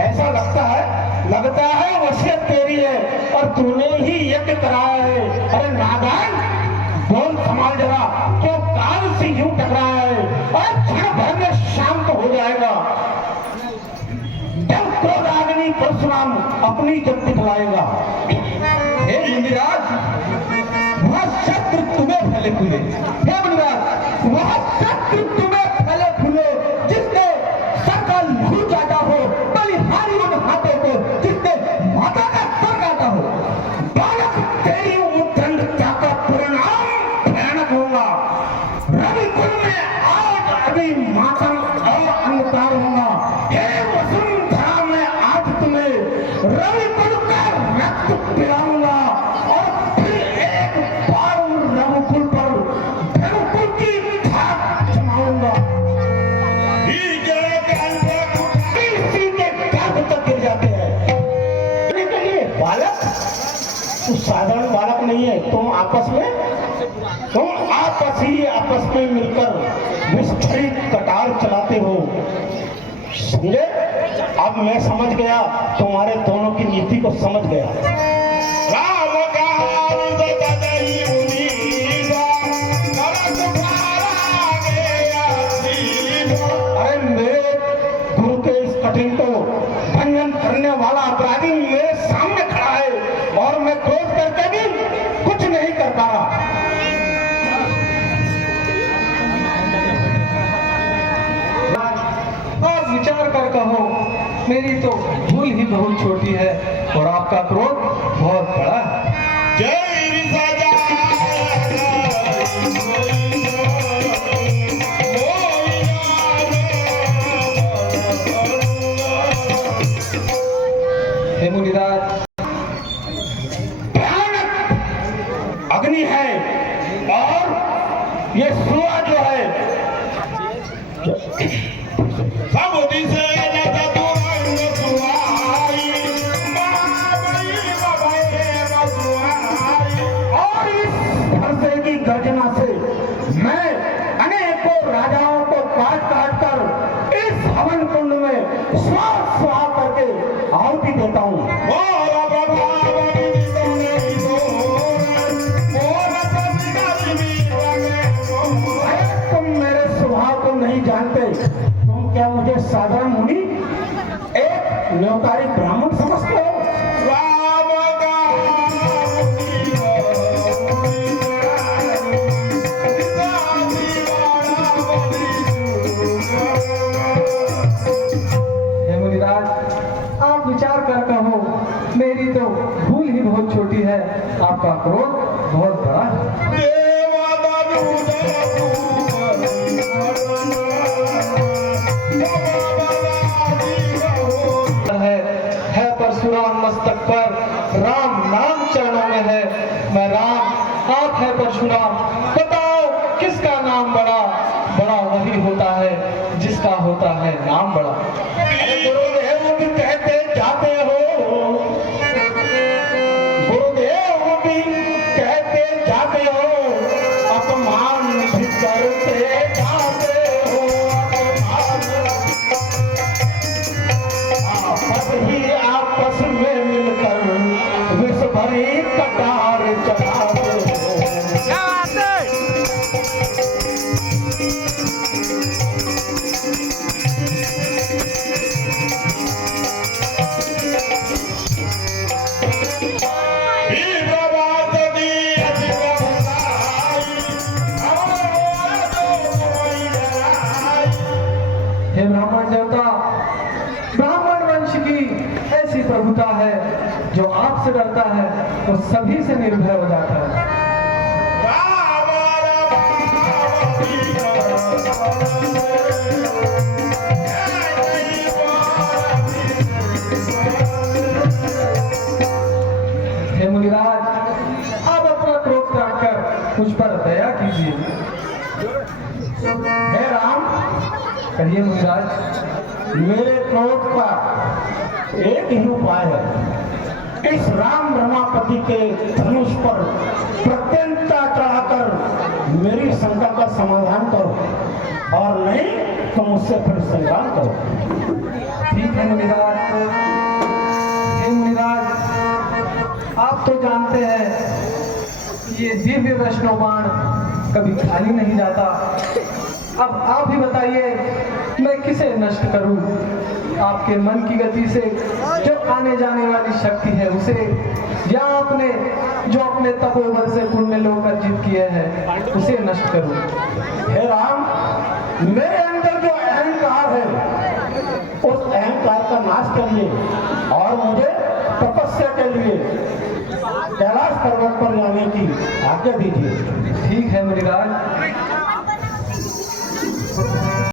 ऐसा लगता है वसीयत तेरी है और तूने ही यज्ञ कराया है। अरे नादान, बोल संभाल जरा, क्यों काल से यूं टकराया है? और क्षण भर में शांत हो जाएगा। जब क्रोधाग्नि परशुराम अपनी जब दिखलाएगा। हे मुनिराज, वह शत्रु तुम्हें फैले फूले। हे मुनिराज, वह शत्रु तुम्हें फैले फूले जिसने सर का लहू चाटा हो, बलिहारी उन हाथों को जिसने माता का सर काटा हो। बालक तेरी उद्दंडता का परिणाम भयानक होगा। रविकुल में आज अभी मातम और अंधकार होगा। हे वसुंधरा, में आज तुम्हें रविकुल का रक्त पिलाऊंगा और फिर एक बार रविकुल पर रविकुल की धाक जमाऊंगा। इसी के गर्भ तक गिर जाते हैं। बालक तू साधारण बालक नहीं है। तुम आपस में मिलकर विस्फोट कटार चलाते हो, समझे? अब मैं समझ गया, तुम्हारे दोनों की नीति को समझ गया। अरे मेरे गुरु के इस कठिन को भंजन करने वाला अपराधी मेरे सामने खड़ा है और मैं क्रोध करके भी कुछ नहीं कर पा रहा। आप विचार कर कहो, मेरी तो भूल ही बहुत छोटी है और आपका क्रोध बहुत बड़ा है। हे मुनिराज, भयानक अग्नि है और ये सुआ जो है और इस हर्षे की गर्जना से मैं अनेकों राजाओं को काट कर इस हवन कुंड में स्वाहा करके आहुति देता हूँ। तुम मेरे स्वभाव को नहीं जानते। तुम क्या मुझे साधारण मुनि, एक न्योतारी ब्राह्मण समझते हो? हे मुनिराज, आप विचार कर कहो, मेरी तो भूल ही बहुत छोटी है, आपका क्रोध बहुत बड़ा है परशुराम मस्तक पर, राम नाम चरणों में है। मैं राम, आप है परशुराम। बताओ किसका नाम बड़ा? बड़ा वही होता है जिसका होता है नाम बड़ा। गुरुदेव भी कहते जाते हो, गुरुदेव भी कहते जाते हो, अपमान भी करते जाते हो। आपस में मिलकर विष भरी कटार चलाते हो। हे ब्राह्मण देवता, ब्राह्मण वंश की ऐसी प्रभुता है, जो आपसे डरता है वो सभी से निर्भय हो जाता है। हे मुनिराज, आप अपना क्रोध त्याग कर मुझ पर दया कीजिए। हे राम, कहिए मुनिराज। मेरे क्रोध का एक ही उपाय है। इस राम रमापति के धनुष पर प्रत्यंता चढ़ाकर मेरी शंका का समाधान करो। और नहीं तो मुझसे फिर संग्राम करो। ठीक है मुनिराज। हे मुनिराज, आप तो जानते हैं ये दिव्य वैष्णव बाण कभी खाली नहीं जाता। अब आप ही बताइए मैं किसे नष्ट करूं? आपके मन की गति से जो आने जाने वाली शक्ति है उसे, या आपने जो अपने तपोबल से पुण्य लोक अर्जित किए हैं उसे नष्ट करूं? हे राम, मेरे अंदर जो अहंकार है उस अहंकार का नाश करिए और मुझे तपस्या के लिए कैलाश पर्वत पर जाने की आज्ञा दीजिए। ठीक है मुनिराज,